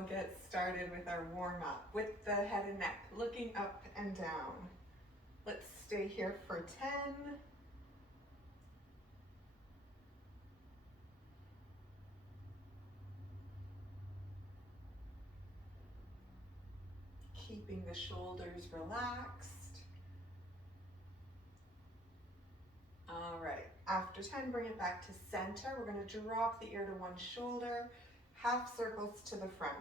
we'll get started with our warm-up with the head and neck, looking up and down. Let's stay here for 10. Keeping the shoulders relaxed. All right, after 10, bring it back to center. We're going to drop the ear to one shoulder, half circles to the front.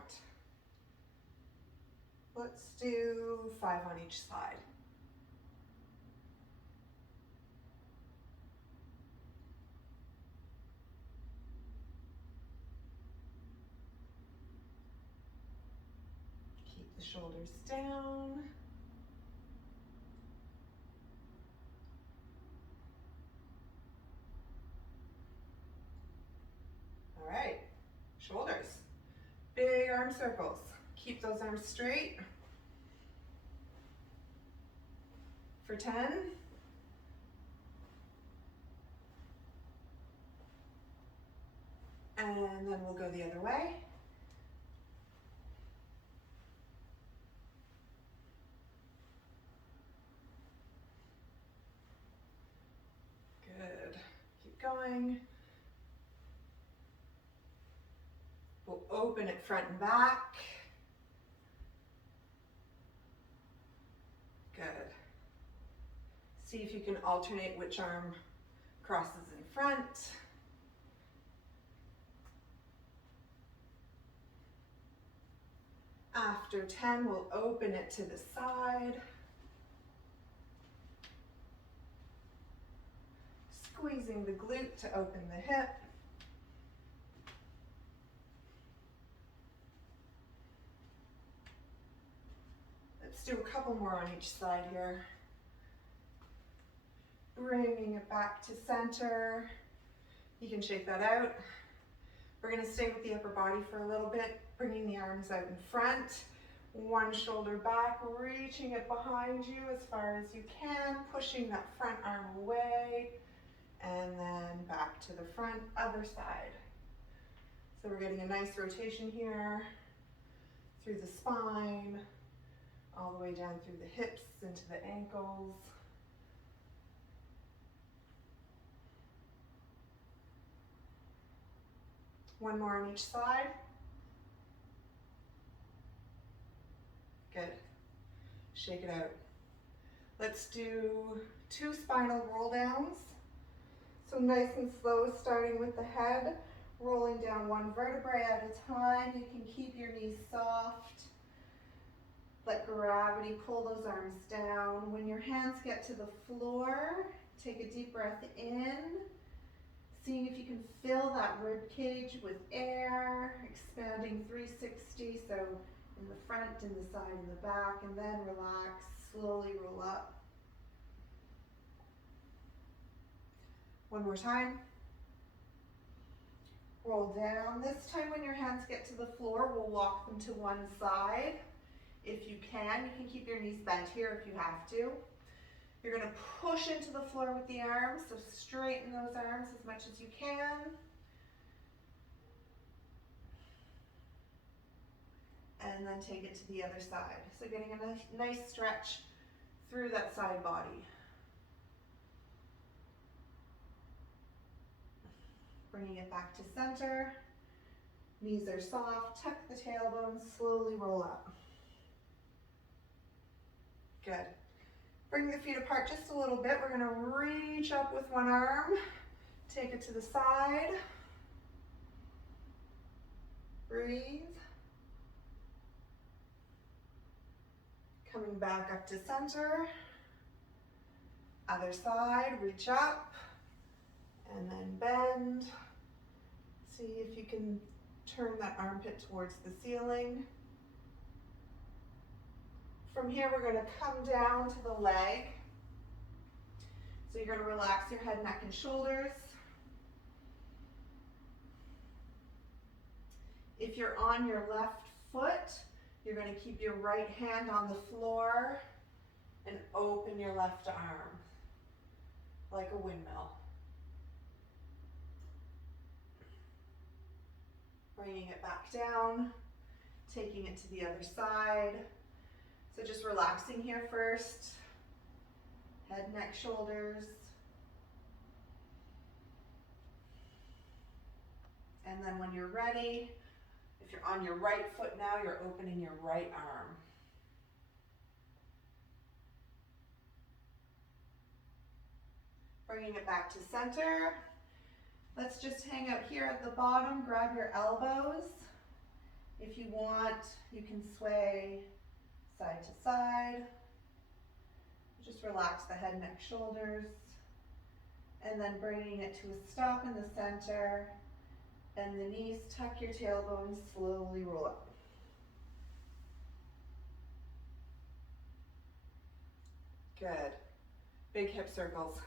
Let's do 5 on each side. Keep the shoulders down. All right, shoulders, big arm circles. Keep those arms straight for 10. And then we'll go the other way. Good, keep going. We'll open it front and back. Good. See if you can alternate which arm crosses in front. After 10, we'll open it to the side. Squeezing the glute to open the hip. Let's do a couple more on each side here. Bringing it back to center. You can shake that out. We're going to stay with the upper body for a little bit, bringing the arms out in front. One shoulder back, reaching it behind you as far as you can, pushing that front arm away, and then back to the front, other side. So we're getting a nice rotation here through the spine, all the way down through the hips into the ankles. One more on each side. Good. Shake it out. Let's do 2 spinal roll downs. So nice and slow, starting with the head, rolling down 1 vertebrae at a time. You can keep your knees soft. Let gravity pull those arms down. When your hands get to the floor, take a deep breath in. Seeing if you can fill that rib cage with air, expanding 360, so in the front, in the side, in the back, and then relax, slowly roll up. One more time. Roll down. This time when your hands get to the floor, we'll walk them to one side. If you can keep your knees bent here if you have to. You're going to push into the floor with the arms, so straighten those arms as much as you can. And then take it to the other side. So getting a nice stretch through that side body. Bringing it back to center. Knees are soft, tuck the tailbone, slowly roll up. Good. Bring the feet apart just a little bit. We're going to reach up with one arm, take it to the side. Breathe. Coming back up to center. Other side, reach up and then bend. See if you can turn that armpit towards the ceiling. From here, we're going to come down to the leg. So you're going to relax your head, neck, and shoulders. If you're on your left foot, you're going to keep your right hand on the floor and open your left arm like a windmill. Bringing it back down, taking it to the other side. So just relaxing here first. Head, neck, shoulders. And then when you're ready, if you're on your right foot now, you're opening your right arm. Bringing it back to center. Let's just hang out here at the bottom, grab your elbows. If you want, you can sway side to side. Just relax the head, neck, shoulders. And then bringing it to a stop in the center. Bend the knees, tuck your tailbone, slowly roll up. Good. Big hip circles.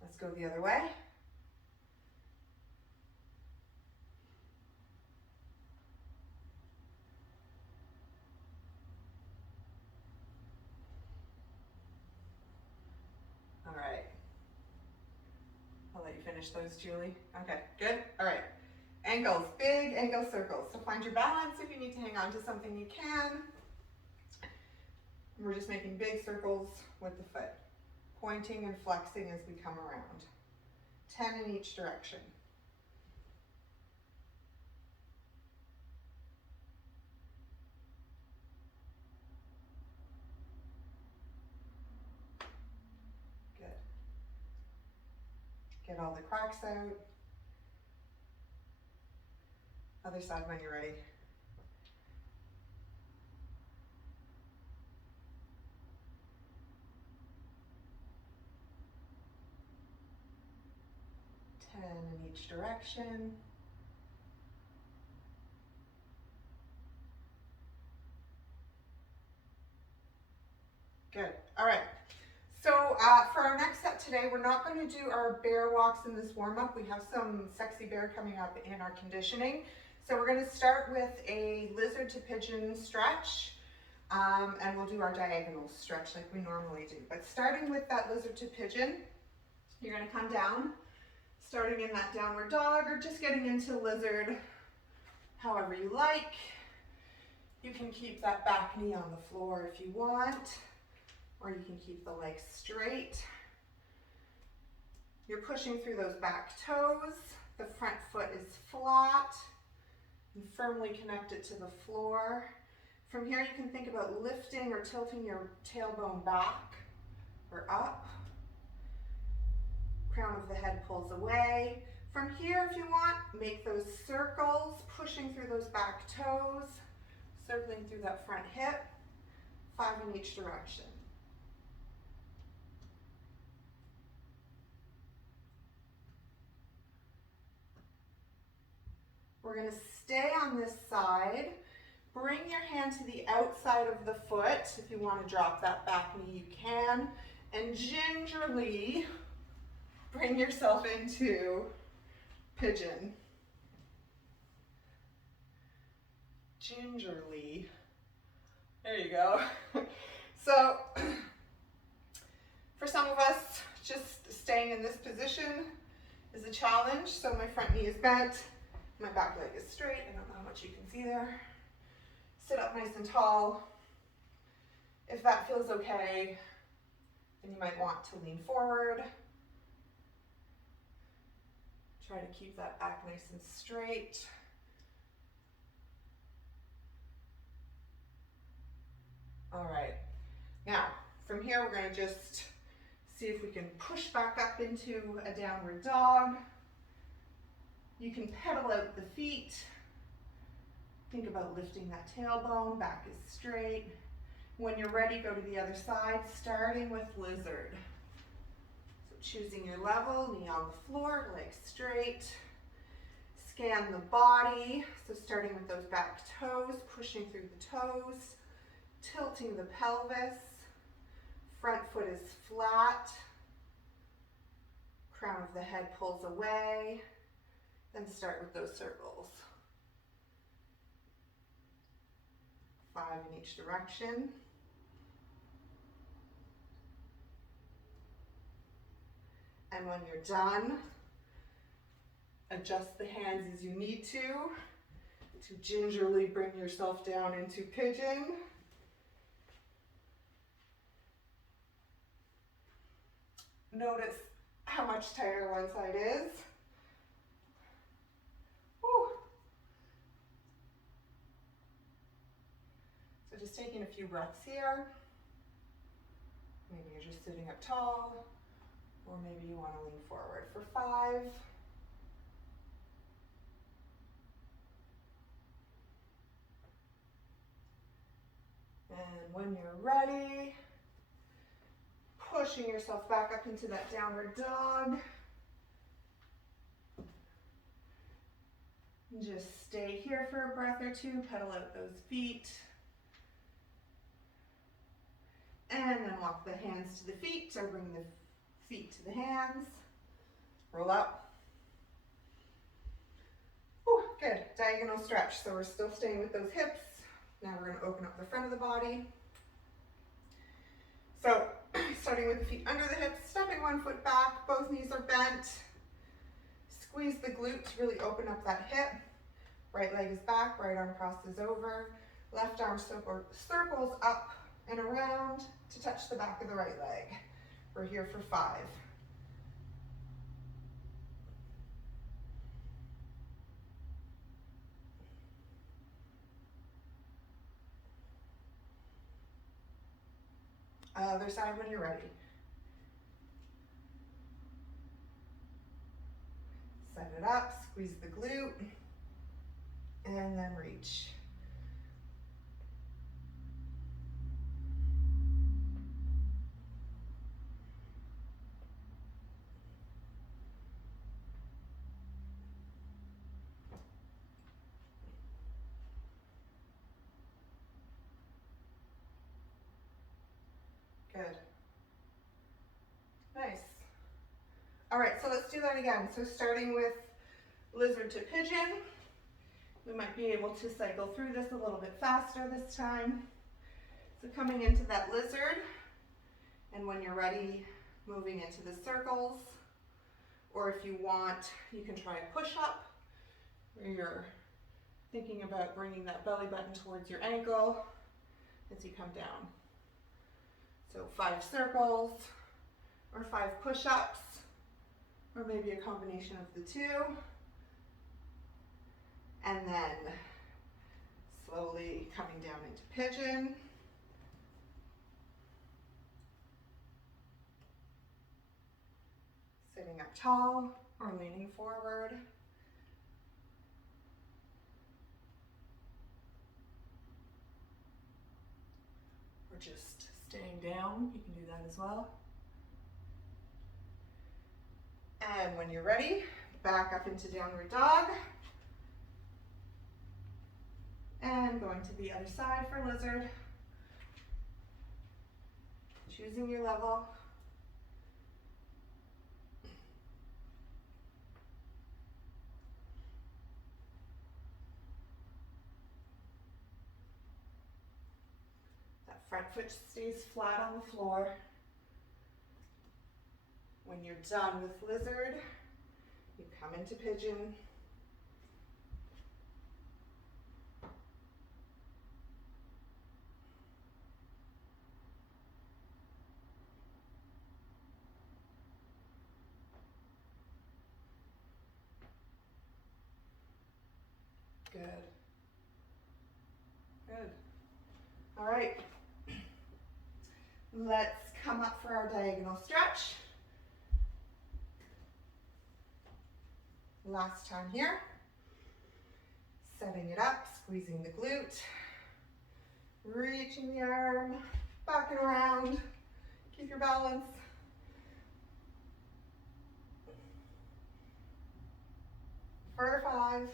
Let's go the other way. All right. I'll let you finish those, Julie. Okay, good. All right. Ankles, big ankle circles. So find your balance. If you need to hang on to something, you can. We're just making big circles with the foot, pointing and flexing as we come around. 10 in each direction. Good. Get all the cracks out. Other side when you're ready. In each direction. Good. All right. So for our next set today, we're not going to do our bear walks in this warm-up. We have some sexy bear coming up in our conditioning. So we're going to start with a lizard to pigeon stretch, and we'll do our diagonal stretch like we normally do. But starting with that lizard to pigeon, you're going to come down, starting in that downward dog or just getting into lizard, however you like. You can keep that back knee on the floor if you want, or you can keep the legs straight. You're pushing through those back toes. The front foot is flat and firmly connected to the floor. From here, you can think about lifting or tilting your tailbone back or up. Crown of the head pulls away. From here, if you want, make those circles, pushing through those back toes, circling through that front hip, 5 in each direction. We're going to stay on this side. Bring your hand to the outside of the foot. If you want to drop that back knee, you can. And gingerly bring yourself into pigeon. Gingerly. There you go. So for some of us, just staying in this position is a challenge. So my front knee is bent. My back leg is straight. I don't know how much you can see there. Sit up nice and tall. If that feels okay, then you might want to lean forward. Try to keep that back nice and straight. All right. Now, from here, we're going to just see if we can push back up into a downward dog. You can pedal out the feet. Think about lifting that tailbone, back is straight. When you're ready, go to the other side, starting with lizard. So choosing your level, knee on the floor, legs straight. Scan the body, so starting with those back toes, pushing through the toes, tilting the pelvis. Front foot is flat. Crown of the head pulls away. Then start with those circles. 5 in each direction. And when you're done, adjust the hands as you need to gingerly bring yourself down into pigeon. Notice how much tighter one side is. Whew. So just taking a few breaths here. Maybe you're just sitting up tall, or maybe you want to lean forward for 5. And when you're ready, pushing yourself back up into that downward dog. And just stay here for a breath or two, pedal out those feet. And then walk the hands to the feet, or bring the feet to the hands. Roll up. Ooh, good, diagonal stretch. So we're still staying with those hips. Now we're gonna open up the front of the body. So starting with the feet under the hips, stepping one foot back, both knees are bent. Squeeze the glute to really open up that hip. Right leg is back, right arm crosses over. Left arm circles up and around to touch the back of the right leg. We're here for 5. Other side when you're ready. Set it up, squeeze the glute, and then reach. Good. Nice. All right, so let's do that again. So starting with lizard to pigeon, we might be able to cycle through this a little bit faster this time. So coming into that lizard, and when you're ready, moving into the circles, or if you want, you can try a push-up, where you're thinking about bringing that belly button towards your ankle as you come down. So 5 circles, or 5 push-ups, or maybe a combination of the 2. And then slowly coming down into pigeon. Sitting up tall or leaning forward. Or just staying down, you can do that as well. And when you're ready, back up into downward dog. And going to the other side for lizard. Choosing your level. That front foot stays flat on the floor. When you're done with lizard, you come into pigeon. Good. Good. All right. Let's come up for our diagonal stretch. Last time here. Setting it up, squeezing the glute, reaching the arm, back and around. Keep your balance. For 5.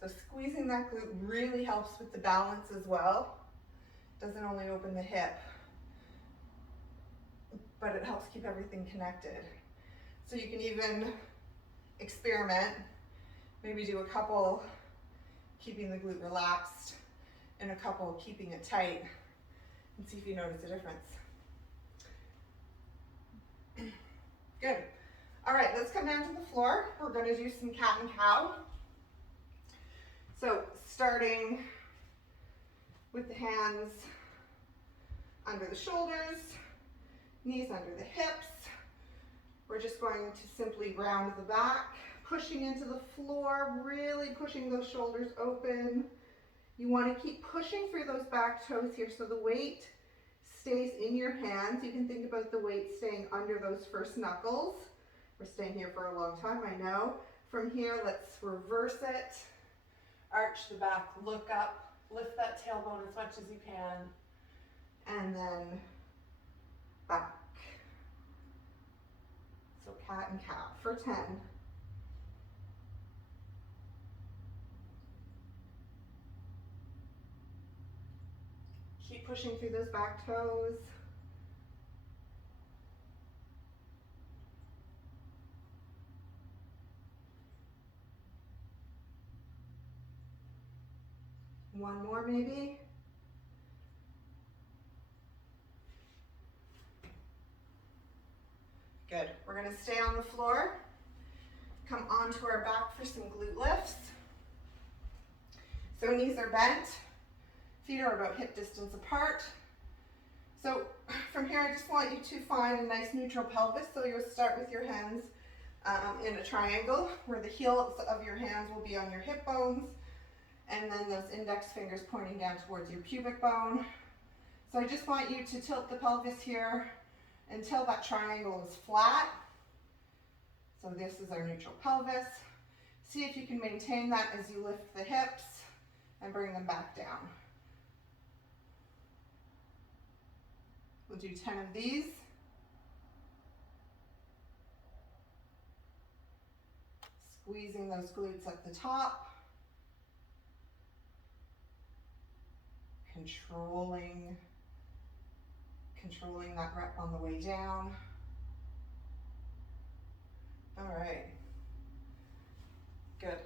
So squeezing that glute really helps with the balance as well. Doesn't only open the hip, but it helps keep everything connected. So you can even experiment, maybe do a couple keeping the glute relaxed and a couple keeping it tight, and see if you notice a difference. Good. All right, let's come down to the floor. We're going to do some cat and cow. So starting with the hands under the shoulders, knees under the hips. We're just going to simply round the back, pushing into the floor, really pushing those shoulders open. You want to keep pushing through those back toes here so the weight stays in your hands. You can think about the weight staying under those first knuckles. We're staying here for a long time, I know. From here, let's reverse it. Arch the back, look up, lift that tailbone as much as you can, and then back. So cat and cow for 10. Keep pushing through those back toes. One more maybe. Good. We're going to stay on the floor. Come onto our back for some glute lifts. So knees are bent. Feet are about hip distance apart. So from here, I just want you to find a nice neutral pelvis. So you'll start with your hands in a triangle where the heels of your hands will be on your hip bones, and then those index fingers pointing down towards your pubic bone. So I just want you to tilt the pelvis here until that triangle is flat. So this is our neutral pelvis. See if you can maintain that as you lift the hips and bring them back down. We'll do 10 of these. Squeezing those glutes at the top. Controlling that rep on the way down. All right. Good.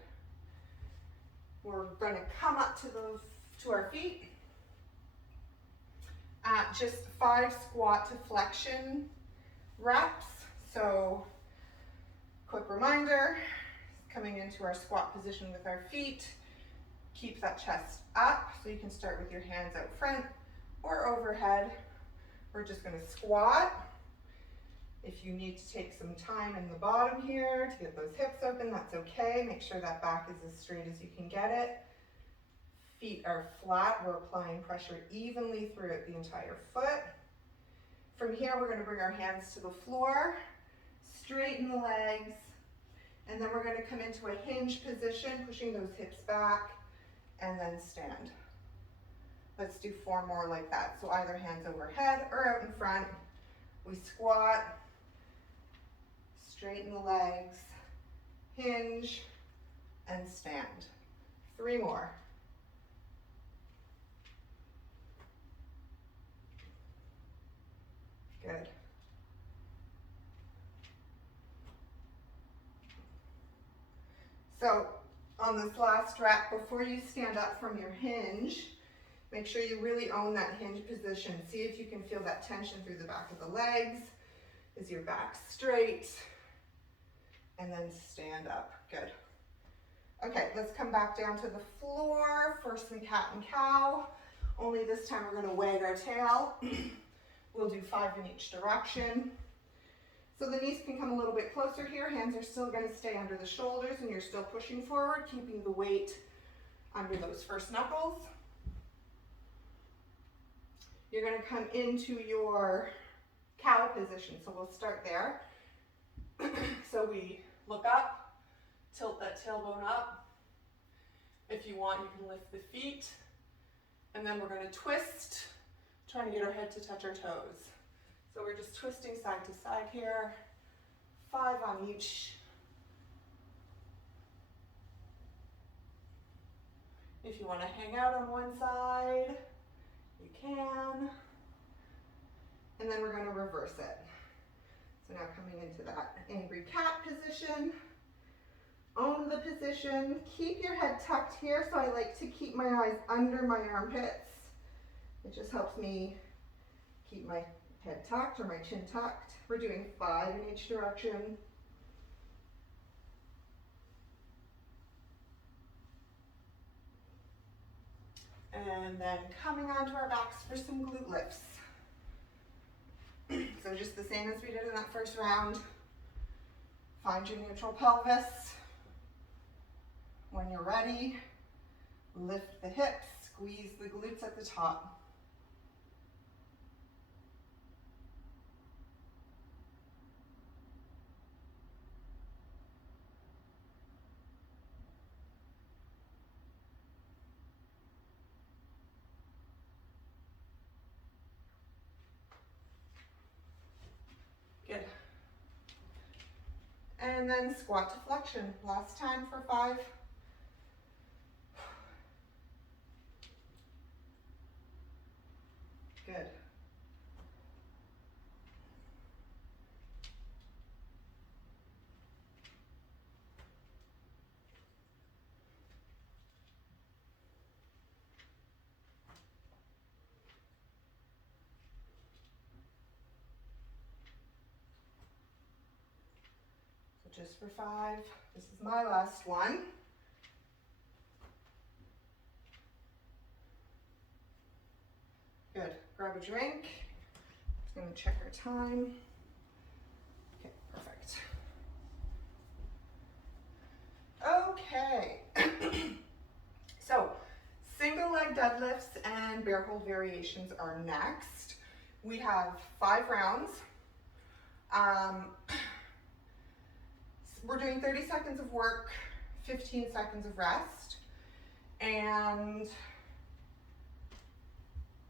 We're going to come up to our feet. Just 5 squat to flexion reps. So quick reminder, coming into our squat position with our feet. Keep that chest up, so you can start with your hands out front or overhead. We're just going to squat. If you need to take some time in the bottom here to get those hips open, that's okay. Make sure that back is as straight as you can get it. Feet are flat. We're applying pressure evenly throughout the entire foot. From here, we're going to bring our hands to the floor, straighten the legs, and then we're going to come into a hinge position, pushing those hips back, and then stand. Let's do 4 more like that. So either hands overhead or out in front. We squat, straighten the legs, hinge, and stand. 3 more. Good. So on this last rep, before you stand up from your hinge, make sure you really own that hinge position. See if you can feel that tension through the back of the legs. Is your back straight? And then stand up. Good. Okay, let's come back down to the floor for some cat and cow. Only this time we're going to wag our tail. We'll do 5 in each direction. So the knees can come a little bit closer here. Hands are still going to stay under the shoulders and you're still pushing forward, keeping the weight under those first knuckles. You're going to come into your cow position. So we'll start there. So we look up, tilt that tailbone up. If you want, you can lift the feet. And then we're going to twist, trying to get our head to touch our toes. So we're just twisting side to side here. 5 on each. If you want to hang out on one side, you can. And then we're going to reverse it. So now coming into that angry cat position. Own the position. Keep your head tucked here. So I like to keep my eyes under my armpits. It just helps me keep my head tucked or my chin tucked. We're doing 5 in each direction. And then coming onto our backs for some glute lifts. So just the same as we did in that first round. Find your neutral pelvis. When you're ready, lift the hips, squeeze the glutes at the top. Good. And then squat to flexion. Last time for 5. Good. So just for 5, this is my last one. Good. Grab a drink. Just going to check our time. Okay, perfect. Okay. So, single leg deadlifts and bear hold variations are next. We have 5 rounds. We're doing 30 seconds of work, 15 seconds of rest, and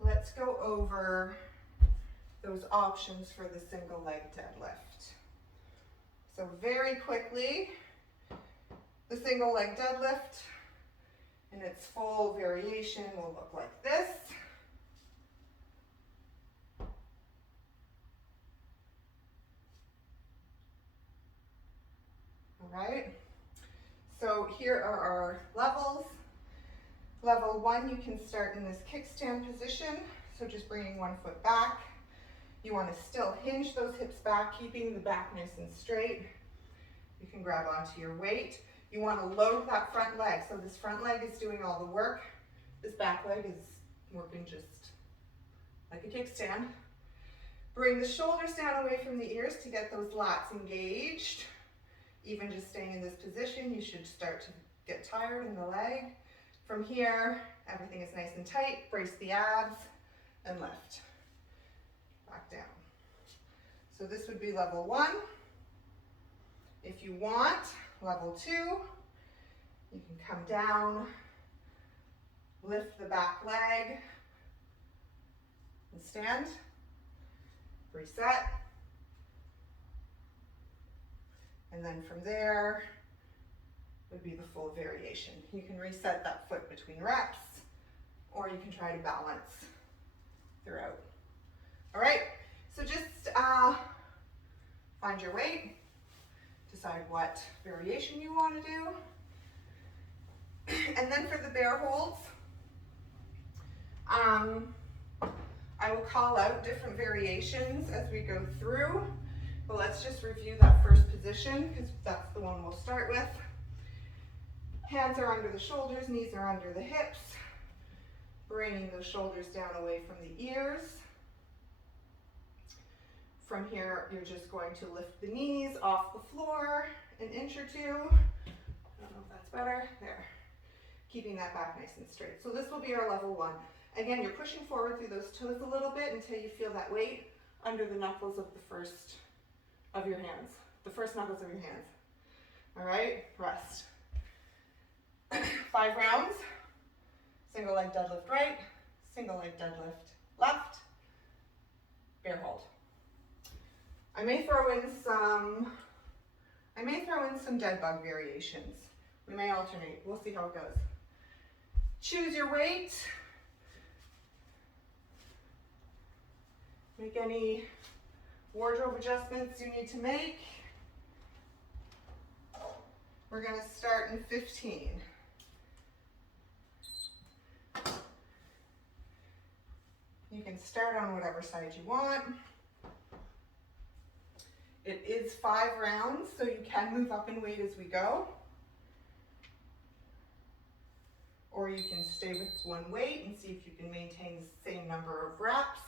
let's go over those options for the single leg deadlift. So very quickly, the single leg deadlift in its full variation will look like this. All right, so here are our levels. Level 1, you can start in this kickstand position, so just bringing one foot back. You want to still hinge those hips back, keeping the back nice and straight. You can grab onto your weight. You want to load that front leg, so this front leg is doing all the work. This back leg is working just like a kickstand. Bring the shoulders down away from the ears to get those lats engaged. Even just staying in this position, you should start to get tired in the leg. From here, everything is nice and tight. Brace the abs and lift. Back down. So this would be level 1. If you want, level 2, you can come down, lift the back leg, and stand. Reset. And then from there would be the full variation. You can reset that foot between reps, or you can try to balance throughout. All right, so just find your weight, decide what variation you want to do. And then for the bear holds, I will call out different variations as we go through, but let's just review that first position because that's the one we'll start with. Hands are under the shoulders, knees are under the hips, bringing those shoulders down away from the ears. From here, you're just going to lift the knees off the floor an inch or 2. I don't know if that's better. There. Keeping that back nice and straight. So this will be our level 1. Again, you're pushing forward through those toes a little bit until you feel that weight under the knuckles of the first of your hands. The first knuckles of your hands. All right, rest. 5 rounds. Single leg deadlift right, single leg deadlift left, bear hold. I may throw in some dead bug variations. We may alternate. We'll see how it goes. Choose your weight. Make any wardrobe adjustments you need to make. We're going to start in 15. You can start on whatever side you want. It is 5 rounds, so you can move up in weight as we go. Or you can stay with one weight and see if you can maintain the same number of reps.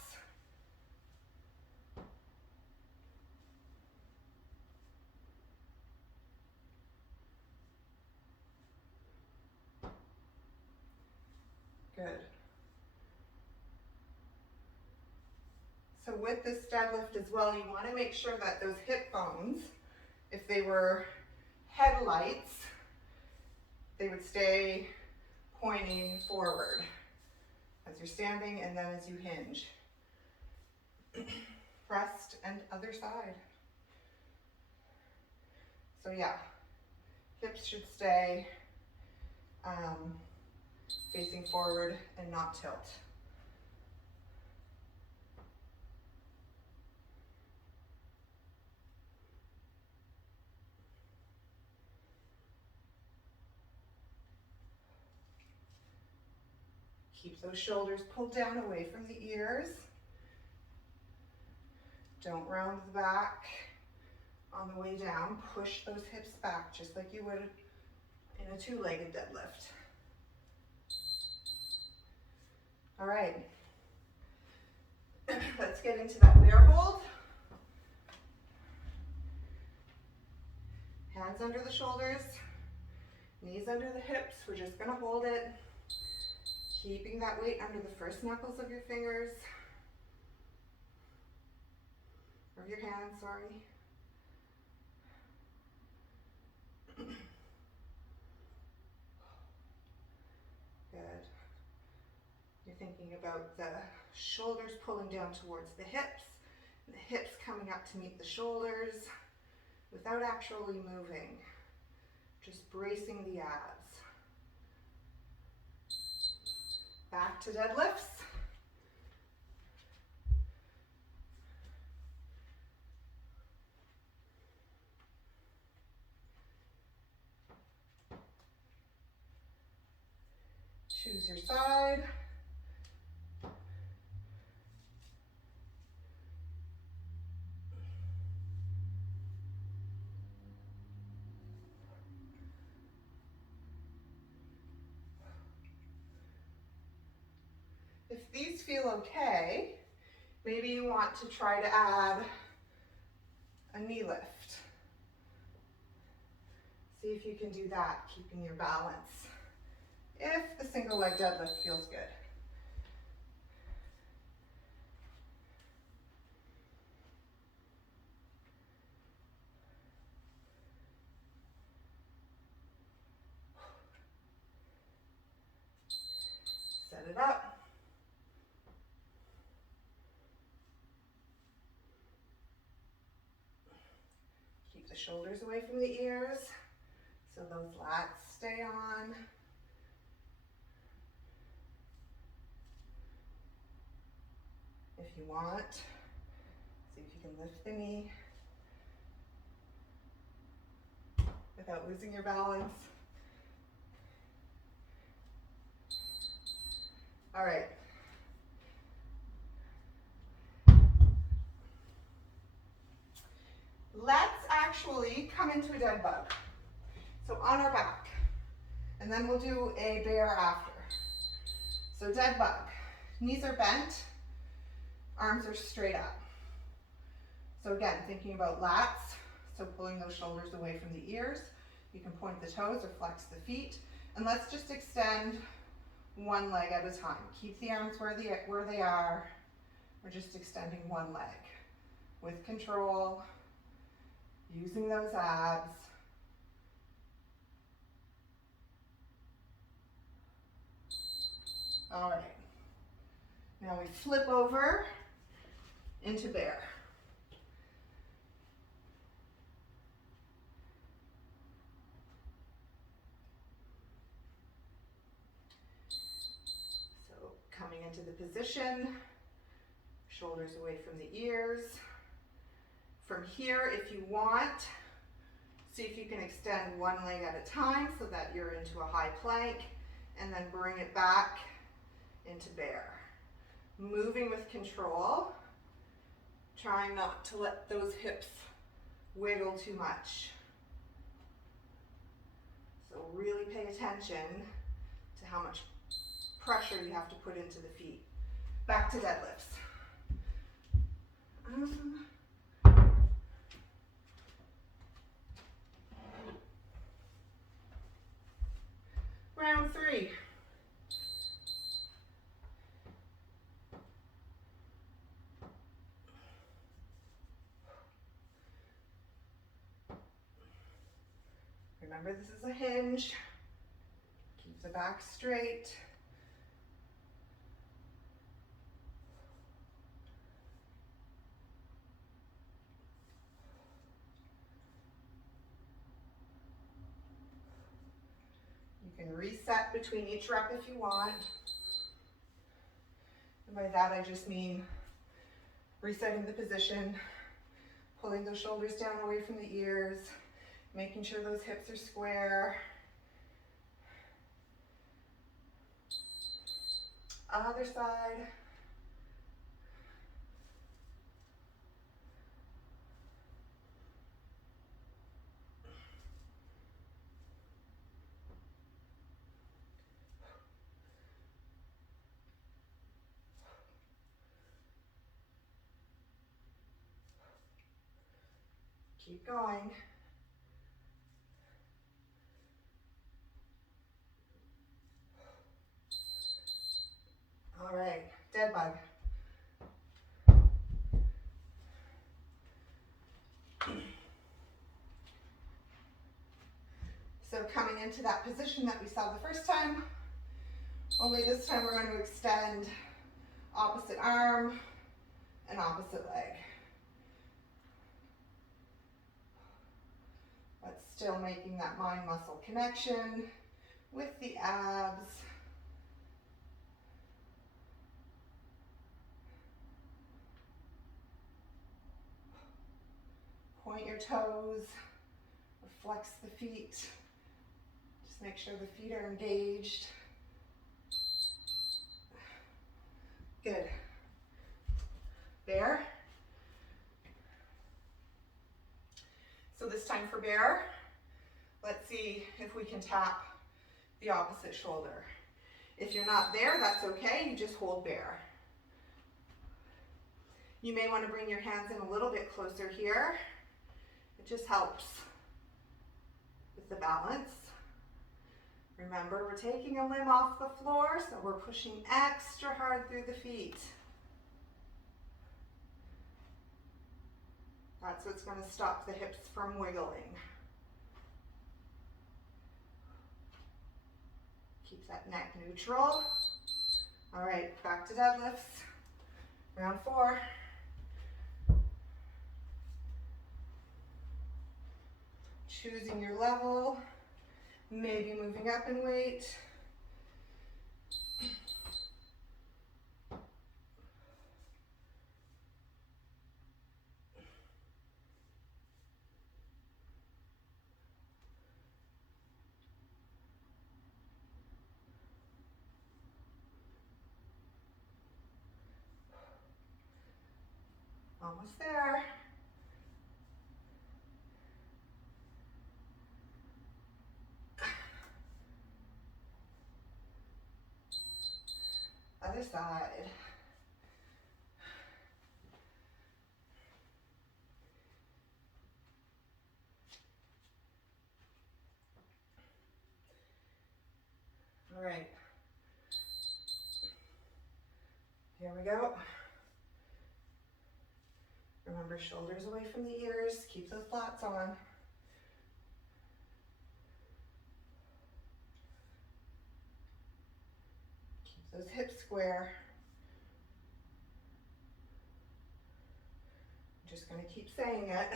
Good. So with this deadlift as well, you want to make sure that those hip bones, if they were headlights, they would stay pointing forward as you're standing and then as you hinge. Rest and other side. So yeah, hips should stay facing forward and not tilt. Keep those shoulders pulled down away from the ears. Don't round the back on the way down. Push those hips back just like you would in a 2-legged deadlift. All right, let's get into that bear hold. Hands under the shoulders, knees under the hips. We're just gonna hold it, keeping that weight under the first knuckles of your fingers, or your hands, sorry. Good. You're thinking about the shoulders pulling down towards the hips, and the hips coming up to meet the shoulders without actually moving, just bracing the abs. Back to deadlifts. Choose your side. If these feel okay, maybe you want to try to add a knee lift. See if you can do that, keeping your balance. If the single leg deadlift feels good. Set it up. Keep the shoulders away from the ears so those lats stay on. If you want, see if you can lift the knee without losing your balance. All right. Let's actually come into a dead bug. So on our back, and then we'll do a bear after. So dead bug, knees are bent, arms are straight up. So again, thinking about lats, so pulling those shoulders away from the ears. You can point the toes or flex the feet. And let's just extend one leg at a time. Keep the arms where they are. We're just extending one leg with control, using those abs. All right. Now we flip over into bear. So coming into the position, shoulders away from the ears, From here, if you want, see if you can extend one leg at a time so that you're into a high plank, and then bring it back into bear. Moving with control, trying not to let those hips wiggle too much. So really pay attention to how much pressure you have to put into the feet. Back to deadlifts. Round 3. Remember, this is a hinge. Keep the back straight. You can reset between each rep if you want. And by that I just mean resetting the position, pulling those shoulders down away from the ears, making sure those hips are square. Other side. Keep going. All right, dead bug. So coming into that position that we saw the first time, only this time we're going to extend opposite arm and opposite leg. But still making that mind-muscle connection with the abs. Point your toes, flex the feet. Just make sure the feet are engaged. Good. Bear. So this time for bear, let's see if we can tap the opposite shoulder. If you're not there, that's okay, you just hold bear. You may want to bring your hands in a little bit closer here. It just helps with the balance. Remember, we're taking a limb off the floor, so we're pushing extra hard through the feet. That's what's going to stop the hips from wiggling. Keep that neck neutral. All right, back to deadlifts. Round 4. Choosing your level, maybe moving up in weight. Almost there. Other side. All right. Here we go. Remember, shoulders away from the ears. Keep those lats on. Keep those hips square. I'm just going to keep saying it.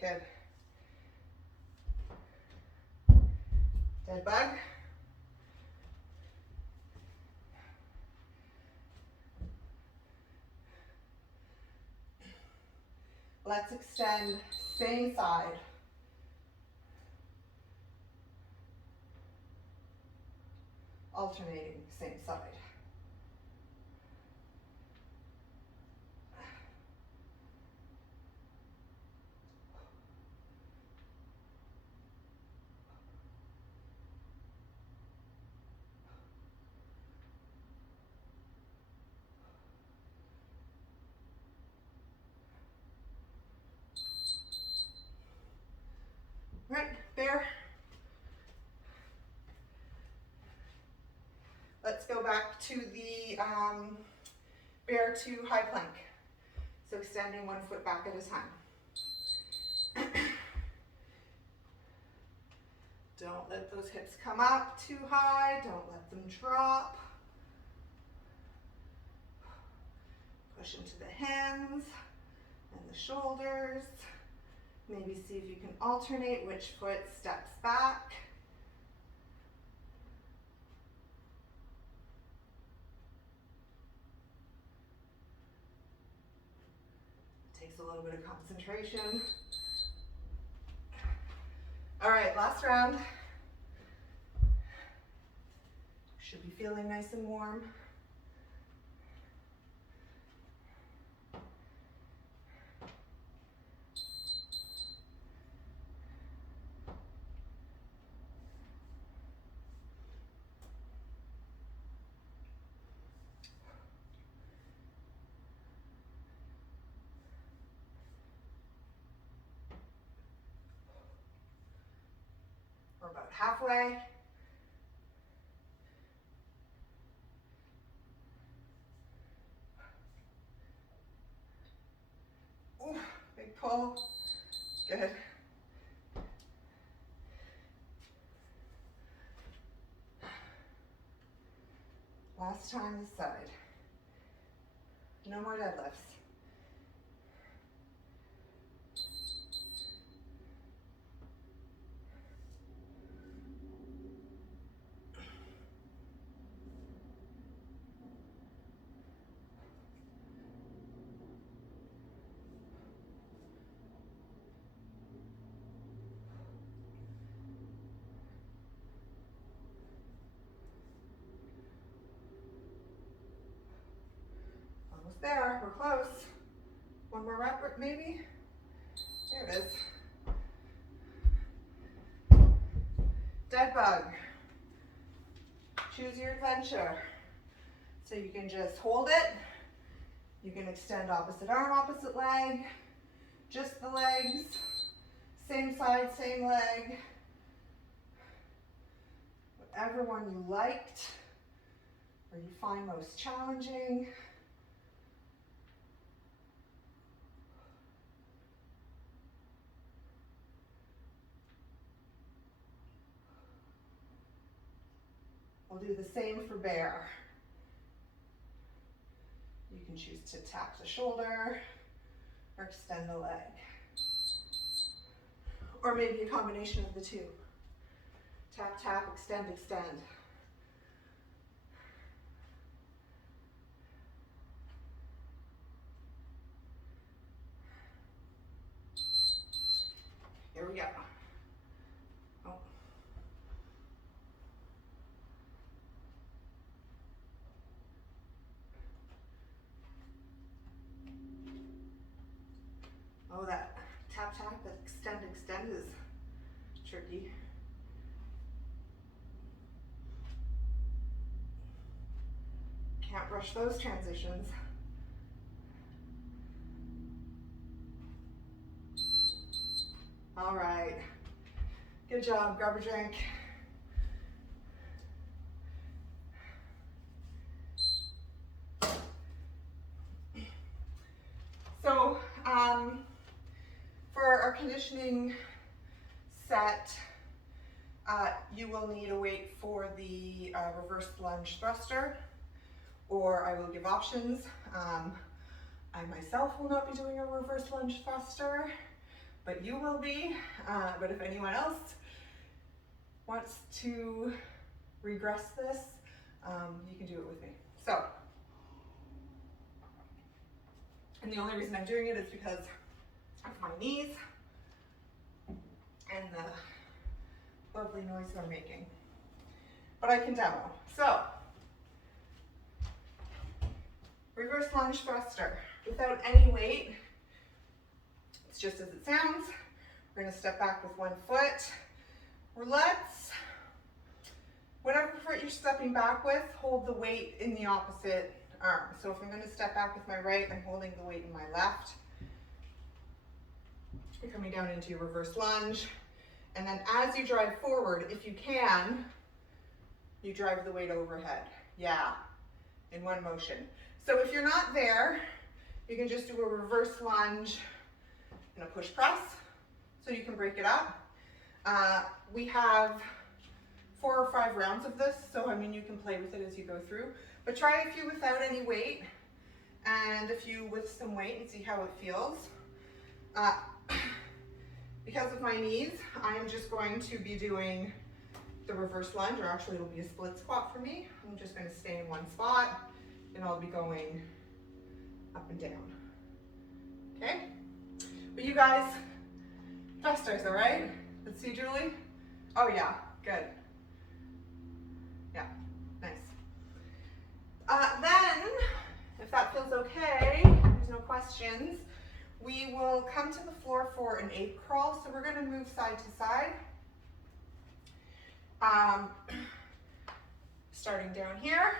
Good. Dead bug. Let's extend, same side. Alternating, same side. Right, there. Let's go back to the bear to high plank. So extending one foot back at a time. Don't let those hips come up too high. Don't let them drop. Push into the hands and the shoulders. Maybe see if you can alternate which foot steps back. Takes a little bit of concentration. All right, last round. Should be feeling nice and warm. We're about halfway. Ooh, big pull. Good. Last time this side. No more deadlifts. Almost there, we're close. One more rep maybe. There it is. Dead bug. Choose your adventure. So you can just hold it. You can extend opposite arm, opposite leg. Just the legs. Same side, same leg. Whatever one you liked or you find most challenging. We'll do the same for bear. You can choose to tap the shoulder or extend the leg. Or maybe a combination of the two. Tap, tap, extend, extend. Here we go. Oh. Oh, that tap, tap, that extend, extend is tricky. Can't rush those transitions. All right, good job, grab a drink. So for our conditioning set, you will need a weight for the reverse lunge thruster, or I will give options. I myself will not be doing a reverse lunge thruster, but you will be. But if anyone else wants to regress this, you can do it with me. So, and the only reason I'm doing it is because of my knees and the lovely noise they're making. But I can demo. So, reverse lunge thruster without any weight. It's just as it sounds. We're going to step back with one foot. Or let's, whatever foot you're stepping back with, hold the weight in the opposite arm. So if I'm going to step back with my right, I'm holding the weight in my left. You're coming down into your reverse lunge. And then as you drive forward, if you can, you drive the weight overhead. Yeah, in one motion. So if you're not there, you can just do a reverse lunge and a push press, so you can break it up. We have 4 or 5 rounds of this, so I mean you can play with it as you go through. But try a few without any weight and a few with some weight and see how it feels. Because of my knees, I am just going to be doing the reverse lunge, or actually it'll be a split squat for me. I'm just going to stay in one spot and I'll be going up and down. Okay? But you guys, thrusters, all right? Let's see, Julie. Oh yeah, good. Yeah, nice. Then, if that feels okay, there's no questions, we will come to the floor for an ape crawl. So we're going to move side to side. Starting down here,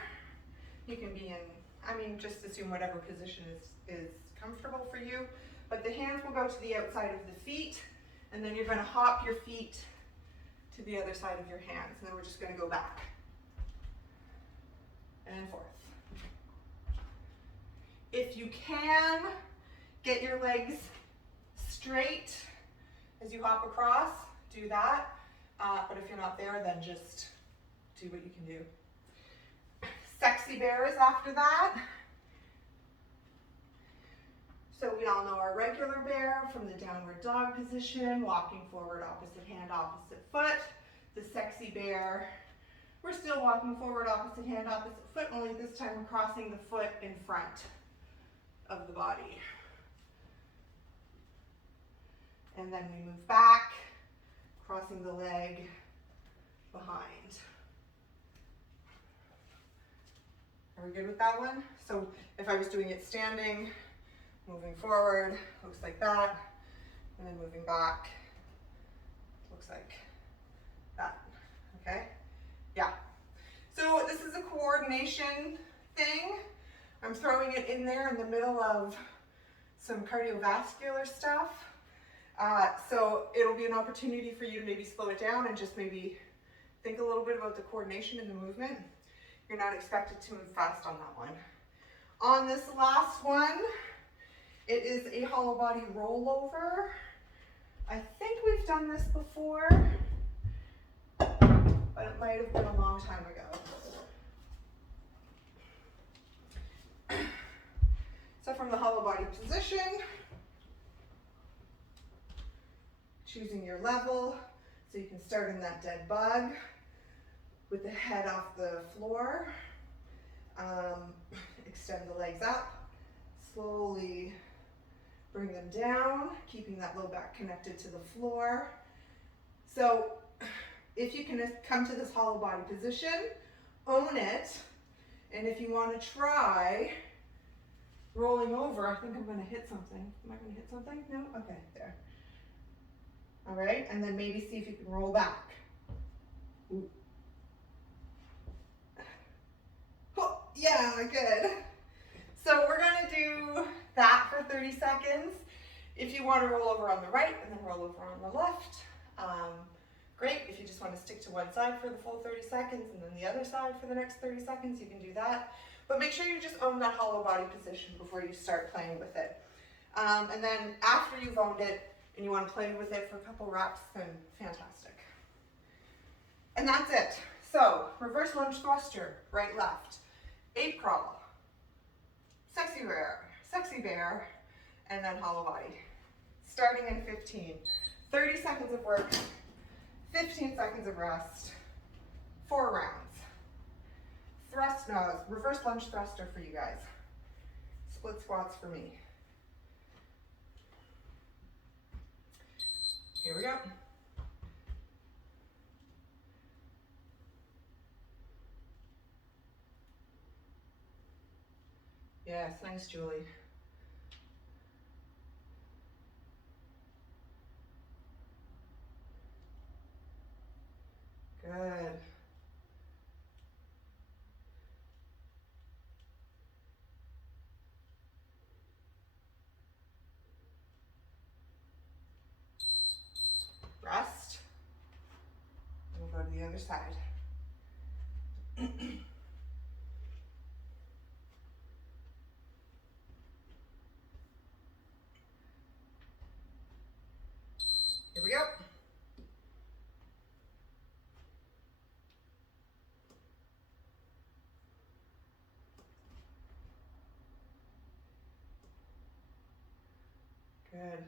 you can be in, just assume whatever position is comfortable for you, but the hands will go to the outside of the feet, and then you're going to hop your feet to the other side of your hands, and then we're just going to go back and forth. If you can, get your legs straight as you hop across, do that. But if you're not there, then just do what you can do. Sexy bears after that. So we all know our regular bear from the downward dog position, walking forward, opposite hand, opposite foot. The sexy bear, we're still walking forward, opposite hand, opposite foot, only this time we're crossing the foot in front of the body. And then we move back, crossing the leg behind. Are we good with that one? So if I was doing it standing, moving forward, looks like that, and then moving back, looks like that, okay? Yeah. So this is a coordination thing. I'm throwing it in there in the middle of some cardiovascular stuff. So it'll be an opportunity for you to maybe slow it down and just maybe think a little bit about the coordination and the movement. You're not expected to move fast on that one. On this last one, it is a hollow body rollover. I think we've done this before, but it might have been a long time ago. So from the hollow body position, choosing your level, so you can start in that dead bug with the head off the floor. Extend the legs up, slowly bring them down, keeping that low back connected to the floor. So if you can come to this hollow body position, own it, and if you want to try rolling over, I think I'm going to hit something. Am I going to hit something? No? Okay, there. All right, and then maybe see if you can roll back. Ooh. Oh, yeah, good. So we're gonna do that for 30 seconds. If you want to roll over on the right and then roll over on the left, great. If you just want to stick to one side for the full 30 seconds and then the other side for the next 30 seconds, you can do that. But make sure you just own that hollow body position before you start playing with it. And then after you've owned it, and you want to play with it for a couple reps, then fantastic. And that's it. So, reverse lunge thruster, right, left, ape crawl, sexy bear, and then hollow body. Starting in 15. 30 seconds of work, 15 seconds of rest, 4 rounds. Reverse lunge thruster for you guys. Split squats for me. Here we go. Yes, nice, Julie. Good. Rest. We'll go to the other side. Here we go. Good.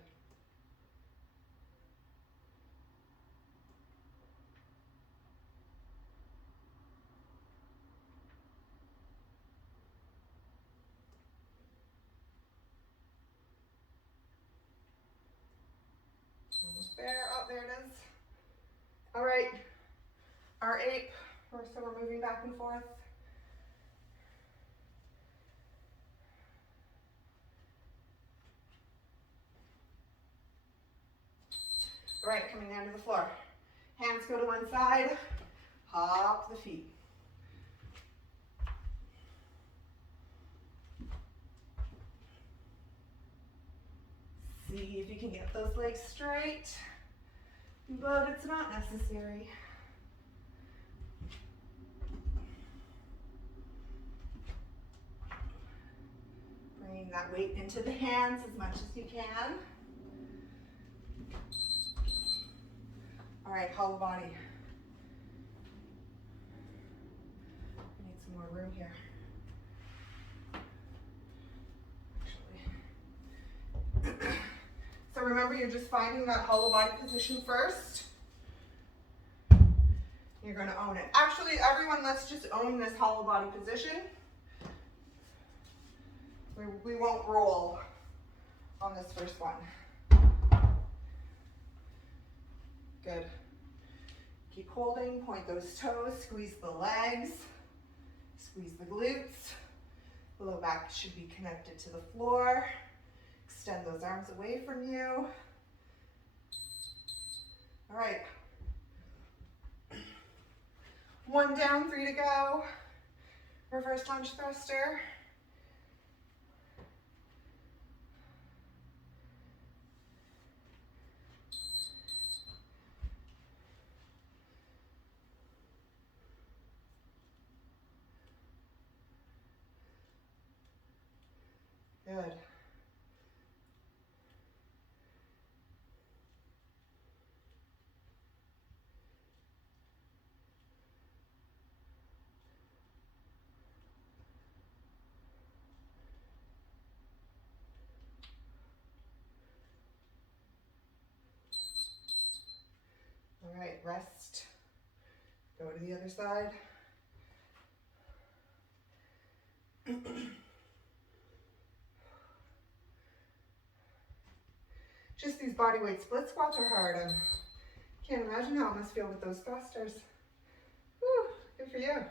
Almost there. Oh, there it is. All right. Our ape. So we're moving back and forth. All right, coming down to the floor. Hands go to one side. Hop the feet. See if you can get those legs straight, but it's not necessary. Bringing that weight into the hands as much as you can. All right, hollow body. I need some more room here. Actually. So remember, you're just finding that hollow body position first. You're going to own it. Actually, everyone, let's just own this hollow body position. We won't roll on this first one. Good. Keep holding, point those toes, squeeze the legs, squeeze the glutes. The low back should be connected to the floor. Extend those arms away from you. All right. 1 down, 3 to go. Reverse lunge thruster. Good. All right, rest. Go to the other side. Just these bodyweight split squats are hard. I can't imagine how it must feel with those thrusters. Whew, good for you.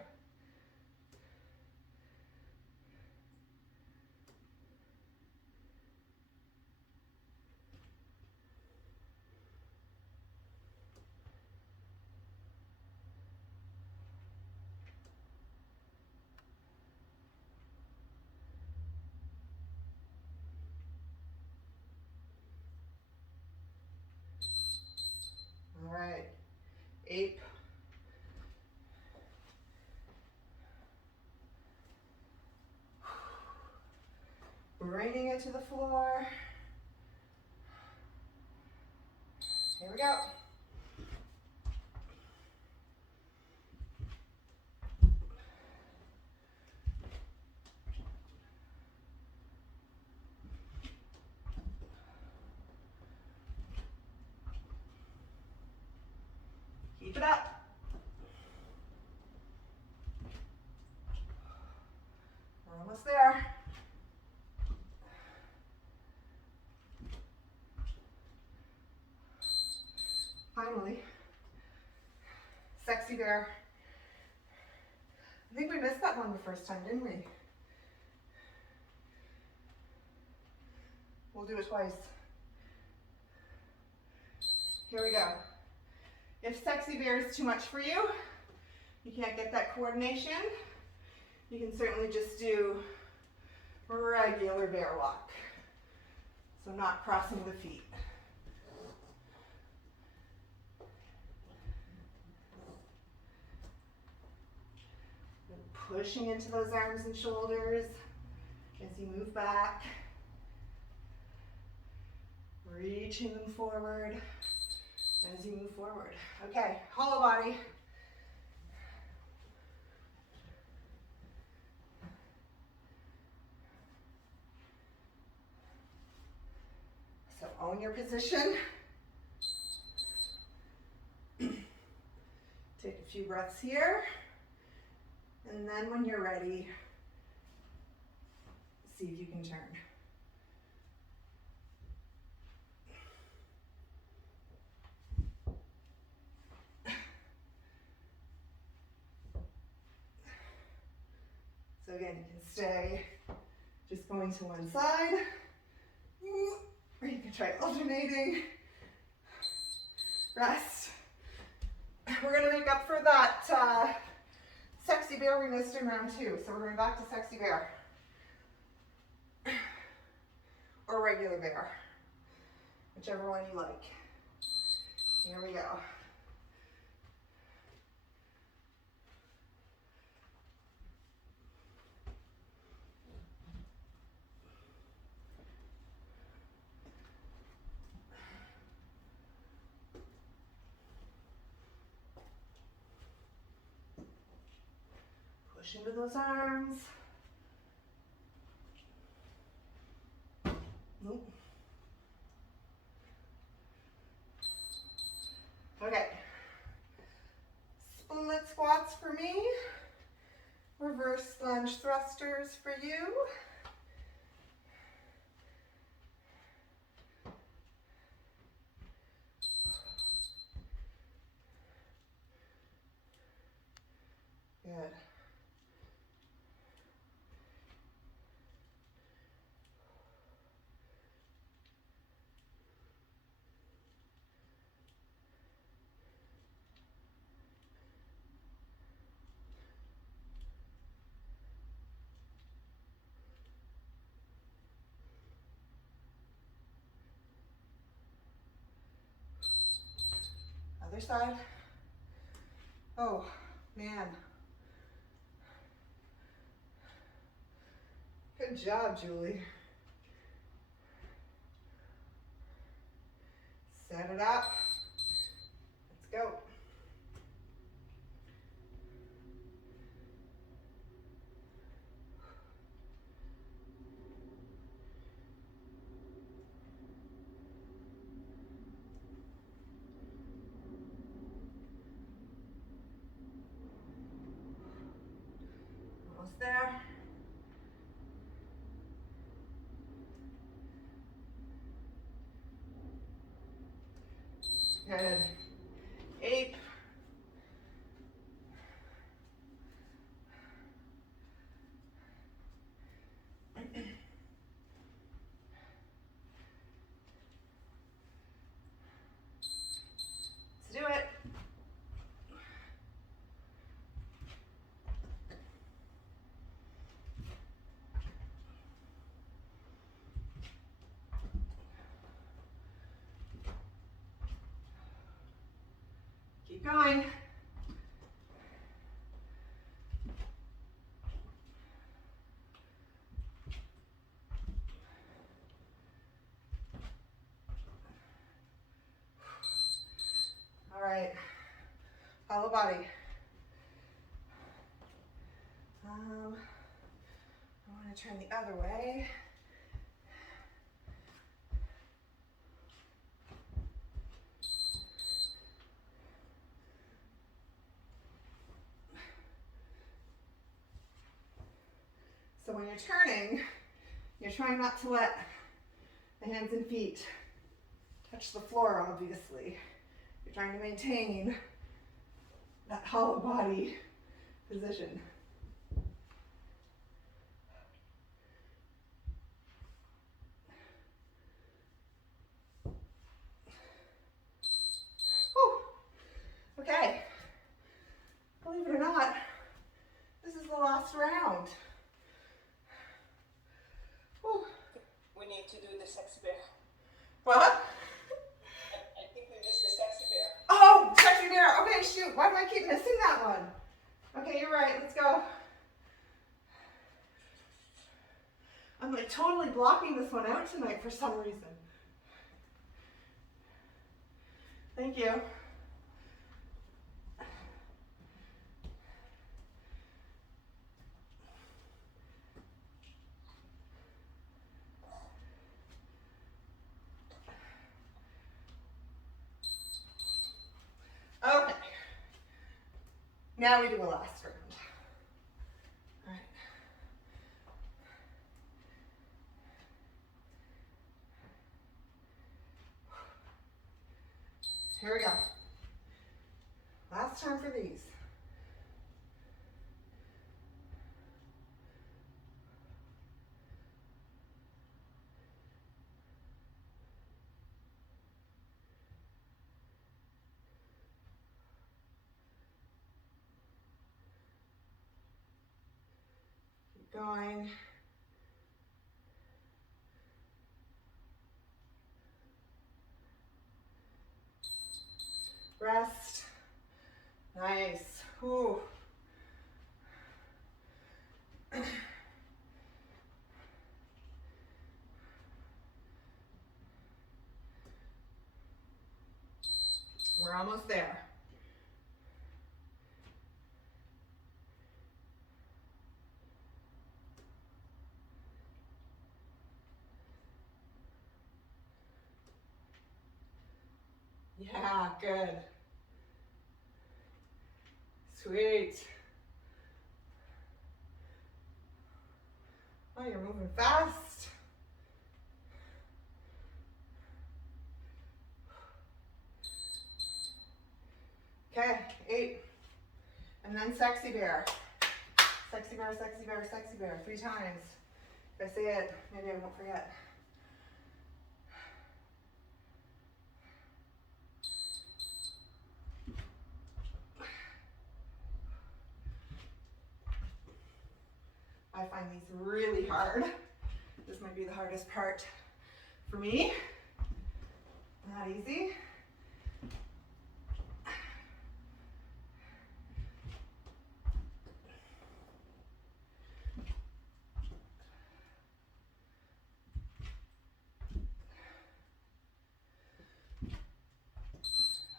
All right, ape. Bringing it to the floor. Here we go. Keep it up. We're almost there. finally. Sexy bear. I think we missed that one the first time, didn't we? We'll do it twice. Here we go. If sexy bear is too much for you, you can't get that coordination, you can certainly just do regular bear walk. So not crossing the feet. And pushing into those arms and shoulders as you move back. Reaching them forward as you move forward. Okay, hollow body. So own your position. Take a few breaths here. And then when you're ready, see if you can turn. So again, you can stay just going to one side, or you can try alternating. Rest. We're gonna make up for that sexy bear we missed in round 2. So we're going back to sexy bear. Or regular bear. Whichever one you like. Here we go. Push into those arms. Nope. Okay. Split squats for me. Reverse lunge thrusters for you. Good. Other side. Oh, man. Good job, Julie. Set it up. Let's go. Almost there. Good. Ape. Let's do it. Keep going. All right, hollow body. I want to turn the other way. So when you're turning, you're trying not to let the hands and feet touch the floor, obviously. You're trying to maintain that hollow body position. Whew. Okay, believe it or not, this is the last round. Whew. We need to do the sexy bear. What? I think we missed the sexy bear. Oh, sexy bear. Okay, shoot. Why do I keep missing that one? Okay, you're right. Let's go. I'm like totally blocking this one out tonight for some reason. Thank you. Okay. Now we do a last round. All right. Here we go. Last time for these. Keep going. Rest. Nice. Ooh. We're almost there. Yeah, good. Sweet. Oh, you're moving fast. Okay, 8. And then sexy bear. Sexy bear, sexy bear, sexy bear. 3 times. If I say it, maybe I won't forget. I find these really hard. This might be the hardest part for me. Not easy.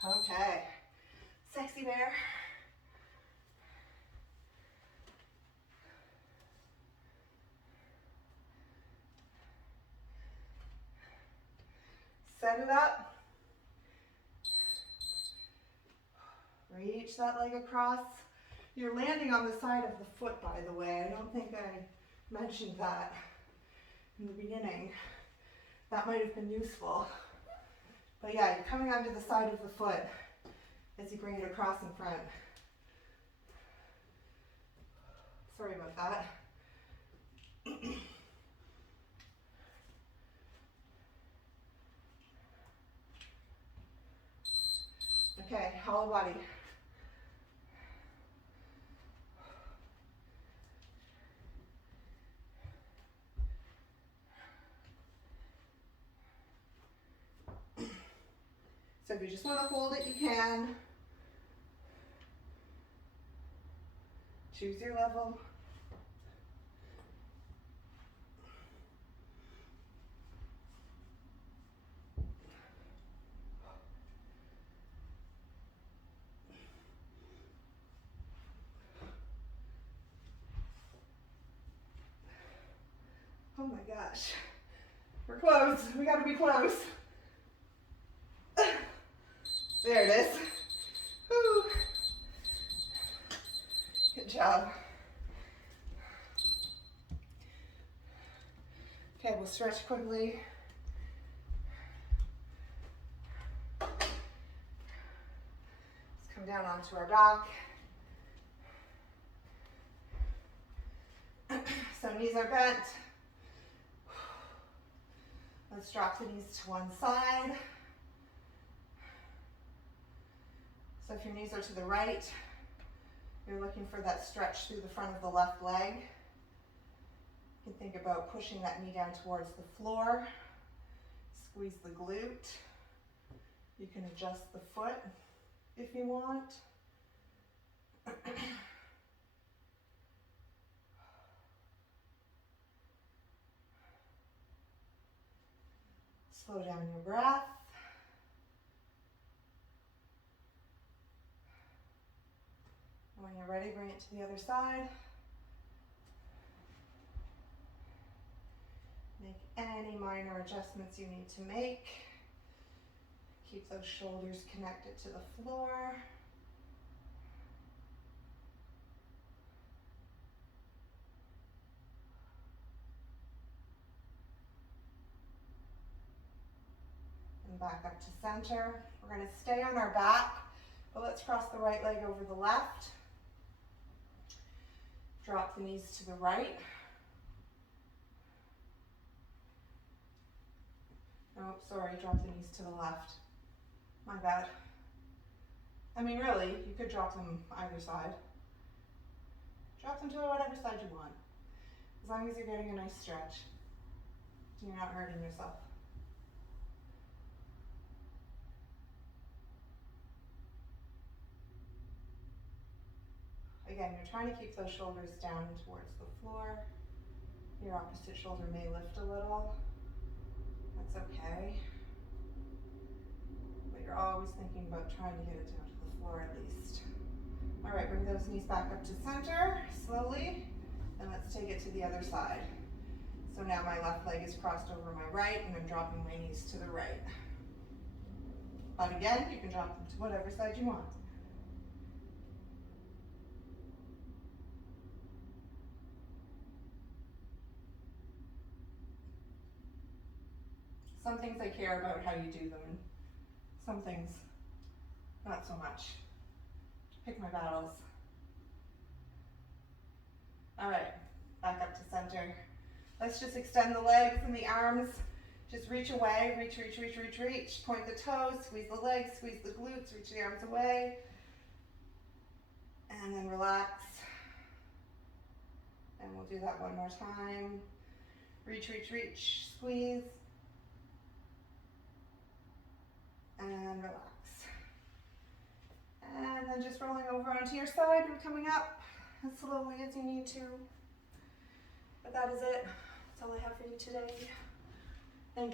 Okay, sexy bear. Set it up. Reach that leg across. You're landing on the side of the foot, by the way. I don't think I mentioned that in the beginning. That might have been useful. But yeah, you're coming onto the side of the foot as you bring it across in front. Sorry about that. Okay, hollow body. So if you just want to hold it, you can. Choose your level. Oh my gosh. We're close. We gotta be close. There it is. Woo. Good job. Okay, we'll stretch quickly. onto our back. So knees are bent. Let's drop the knees to one side. So if your knees are to the right, you're looking for that stretch through the front of the left leg. You can think about pushing that knee down towards the floor. Squeeze the glute. You can adjust the foot if you want. Slow down your breath. And when you're ready, bring it to the other side. Make any minor adjustments you need to make. Keep those shoulders connected to the floor. And back up to center. We're going to stay on our back, but let's cross the right leg over the left. Drop the knees to the right. Oh, sorry, drop the knees to the left. My bad. I mean, really, you could drop them either side. Drop them to whatever side you want. As long as you're getting a nice stretch. And you're not hurting yourself. Again, you're trying to keep those shoulders down towards the floor. Your opposite shoulder may lift a little. That's okay. But you're always thinking about trying to get it down to the floor at least. All right, bring those knees back up to center, slowly. And let's take it to the other side. So now my left leg is crossed over my right, and I'm dropping my knees to the right. But again, you can drop them to whatever side you want. Some things I care about how you do them, and some things not so much. Pick my battles. All right, back up to center. Let's just extend the legs and the arms. Just reach away, reach, reach, reach, reach, reach. Point the toes, squeeze the legs, squeeze the glutes, reach the arms away. And then relax. And we'll do that one more time. Reach, reach, reach, squeeze. And relax. And then just rolling over onto your side and coming up as slowly as you need to. But that is it. That's all I have for you today.